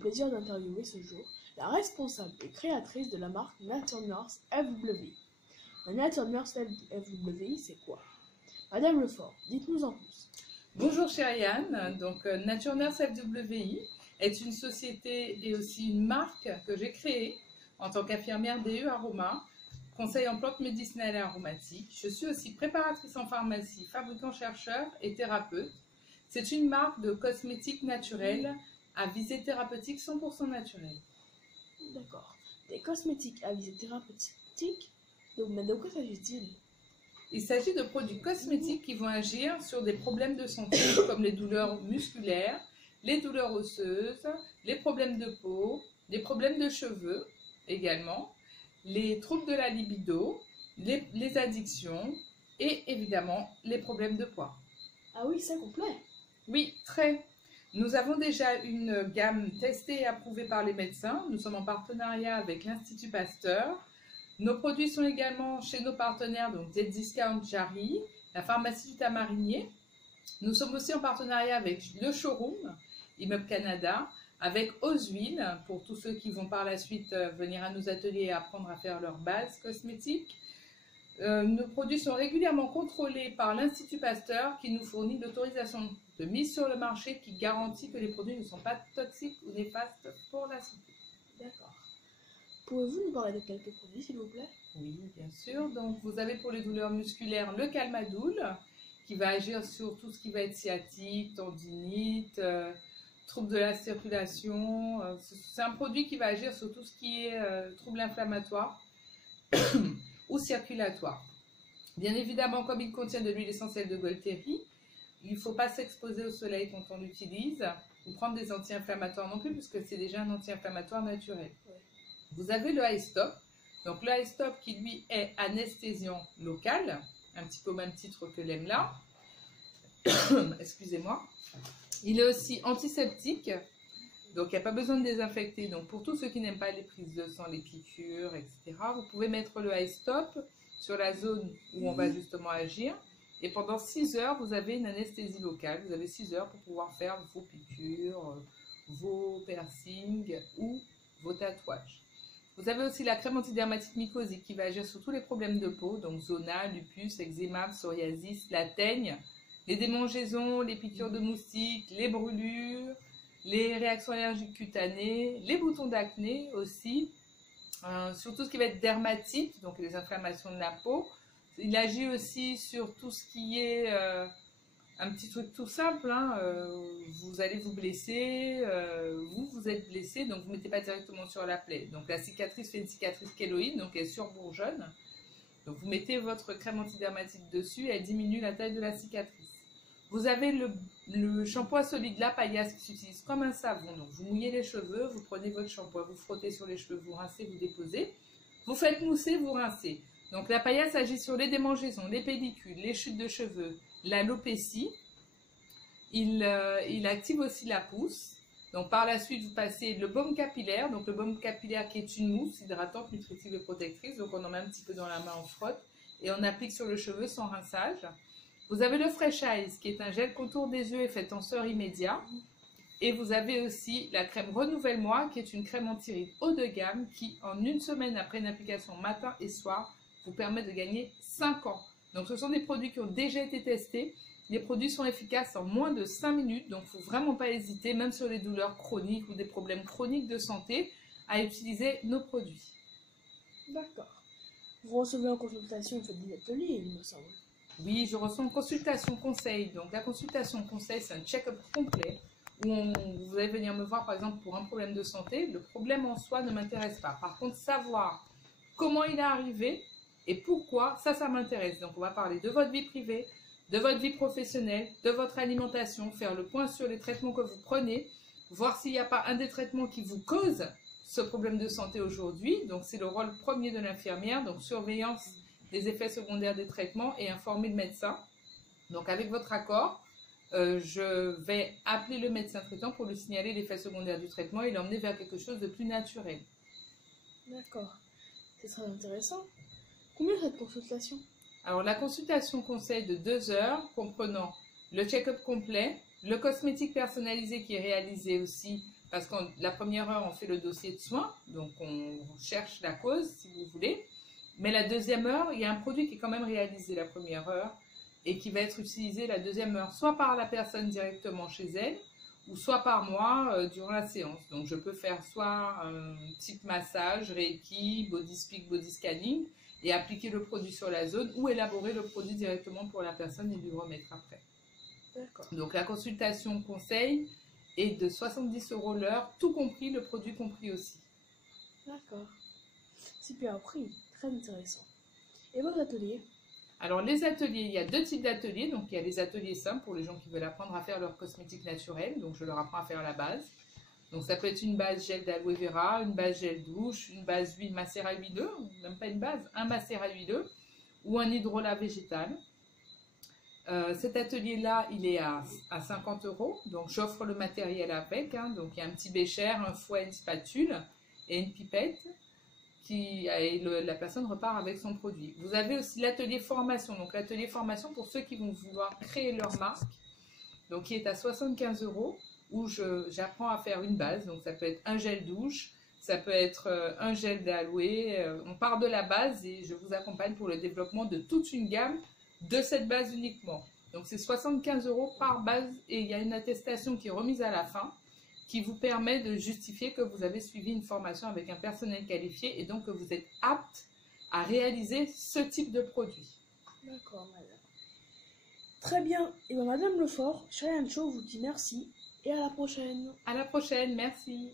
plaisir d'interviewer ce jour la responsable et créatrice de la marque Nature Nurse FWI. La Nature Nurse FWI, c'est quoi? Madame Lefort, dites-nous en plus. Bonjour chérie Anne, donc Nature Nurse FWI est une société et aussi une marque que j'ai créée en tant qu'infirmière DE Aroma, conseil en plantes médicinales et aromatiques. Je suis aussi préparatrice en pharmacie, fabricant chercheur et thérapeute. C'est une marque de cosmétiques naturels à visée thérapeutique 100% naturelle. D'accord. Des cosmétiques à visée thérapeutique, mais de quoi s'agit-il? Il s'agit de produits cosmétiques qui vont agir sur des problèmes de santé comme les douleurs musculaires, les douleurs osseuses, les problèmes de peau, les problèmes de cheveux également, les troubles de la libido, les addictions et évidemment les problèmes de poids. Ah oui, c'est complet. Oui, très. Nous avons déjà une gamme testée et approuvée par les médecins. Nous sommes en partenariat avec l'Institut Pasteur. Nos produits sont également chez nos partenaires, donc Z-Discount Jarry, la pharmacie du Tamarinier. Nous sommes aussi en partenariat avec le showroom, Immeuble Canada, avec Ozhuile, pour tous ceux qui vont par la suite venir à nos ateliers et apprendre à faire leur base cosmétique. Nos produits sont régulièrement contrôlés par l'Institut Pasteur qui nous fournit l'autorisation de mise sur le marché qui garantit que les produits ne sont pas toxiques ou néfastes pour la santé. D'accord. Pouvez-vous nous parler de quelques produits, s'il vous plaît? Oui, bien sûr. Donc, vous avez pour les douleurs musculaires le Calmadoul, qui va agir sur tout ce qui va être sciatique, tendinite, troubles de la circulation. C'est un produit qui va agir sur tout ce qui est troubles inflammatoires ou circulatoires. Bien évidemment, comme il contient de l'huile essentielle de Gualtéry, il ne faut pas s'exposer au soleil quand on l'utilise ou prendre des anti-inflammatoires non plus, puisque c'est déjà un anti-inflammatoire naturel. Oui. Vous avez le High Stop. Donc le High Stop qui lui est anesthésiant local, un petit peu au même titre que l'EMLA. Excusez-moi. Il est aussi antiseptique, donc il n'y a pas besoin de désinfecter. Donc pour tous ceux qui n'aiment pas les prises de sang, les piqûres, etc., vous pouvez mettre le High Stop sur la zone où on va justement agir. Et pendant 6 heures, vous avez une anesthésie locale. Vous avez 6 heures pour pouvoir faire vos piqûres, vos piercings ou vos tatouages. Vous avez aussi la crème antidermatite mycosique qui va agir sur tous les problèmes de peau, donc zona, lupus, eczéma, psoriasis, la teigne, les démangeaisons, les piqûres de moustiques, les brûlures, les réactions allergiques cutanées, les boutons d'acné aussi, sur tout ce qui va être dermatite, donc les inflammations de la peau. Il agit aussi sur tout ce qui est un petit truc tout simple, hein, vous allez vous blesser, vous êtes blessé, donc vous ne mettez pas directement sur la plaie. Donc la cicatrice fait une cicatrice kéloïde, donc elle surbourgeonne. Donc vous mettez votre crème antidermatite dessus et elle diminue la taille de la cicatrice. Vous avez le shampoing solide, la paillasse qui s'utilise comme un savon. Donc vous mouillez les cheveux, vous prenez votre shampoing, vous frottez sur les cheveux, vous rincez, vous déposez. Vous faites mousser, vous rincez. Donc la paillasse agit sur les démangeaisons, les pellicules, les chutes de cheveux, l'alopécie. Il active aussi la pousse. Donc par la suite, vous passez le baume capillaire. Donc le baume capillaire qui est une mousse hydratante, nutritive et protectrice. Donc on en met un petit peu dans la main, on frotte et on applique sur le cheveu sans rinçage. Vous avez le Fresh Eyes qui est un gel contour des yeux effet tenseur immédiat. Et vous avez aussi la crème Renouvelle-moi qui est une crème anti-rides haut de gamme qui, en une semaine après une application matin et soir, vous permet de gagner 5 ans. Donc ce sont des produits qui ont déjà été testés. Les produits sont efficaces en moins de 5 minutes, donc il ne faut vraiment pas hésiter, même sur les douleurs chroniques ou des problèmes chroniques de santé, à utiliser nos produits. D'accord. Vous recevez en consultation, vous faites des ateliers, il me semble. Oui, je reçois une consultation conseil. Donc la consultation conseil, c'est un check-up complet où vous allez venir me voir par exemple pour un problème de santé. Le problème en soi ne m'intéresse pas. Par contre, savoir comment il est arrivé et pourquoi, ça m'intéresse. Donc on va parler de votre vie privée, de votre vie professionnelle, de votre alimentation, faire le point sur les traitements que vous prenez, voir s'il n'y a pas un des traitements qui vous cause ce problème de santé aujourd'hui. Donc c'est le rôle premier de l'infirmière, donc surveillance des effets secondaires des traitements et informer le médecin. Donc avec votre accord, je vais appeler le médecin traitant pour lui signaler l'effet secondaire du traitement et l'emmener vers quelque chose de plus naturel. D'accord. C'est très intéressant. Combien cette consultation? Alors la consultation conseil de 2 heures comprenant le check-up complet, le cosmétique personnalisé qui est réalisé aussi parce que la première heure, on fait le dossier de soins, donc on cherche la cause, si vous voulez. Mais la deuxième heure, il y a un produit qui est quand même réalisé la première heure et qui va être utilisé la deuxième heure, soit par la personne directement chez elle, ou soit par moi durant la séance. Donc je peux faire soit un type massage, Reiki, body speak, body scanning, et appliquer le produit sur la zone, ou élaborer le produit directement pour la personne et lui remettre après. D'accord. Donc la consultation conseil est de 70 € l'heure, tout compris, le produit compris aussi. D'accord. Super prix, très intéressant. Et vos ateliers? Alors les ateliers, il y a deux types d'ateliers. Donc il y a les ateliers simples pour les gens qui veulent apprendre à faire leur cosmétique naturelle. Donc je leur apprends à faire la base. Donc ça peut être une base gel d'aloe vera, une base gel douche, une base huile macérat huileux, même pas une base, un macérat huileux ou un hydrolat végétal. Cet atelier-là, il est à 50 €. Donc j'offre le matériel avec. Donc il y a un petit bécher, un fouet, une spatule et une pipette. Et la personne repart avec son produit. Vous avez aussi l'atelier formation. Donc l'atelier formation pour ceux qui vont vouloir créer leur marque, donc qui est à 75 €, où j'apprends à faire une base. Donc ça peut être un gel douche, ça peut être un gel d'aloe. On part de la base et je vous accompagne pour le développement de toute une gamme de cette base uniquement. Donc c'est 75 € par base et il y a une attestation qui est remise à la fin, qui vous permet de justifier que vous avez suivi une formation avec un personnel qualifié et donc que vous êtes apte à réaliser ce type de produit. D'accord, madame. Très bien. Et bien, madame Lefort, Cheyenne Show vous dit merci et à la prochaine. À la prochaine, merci.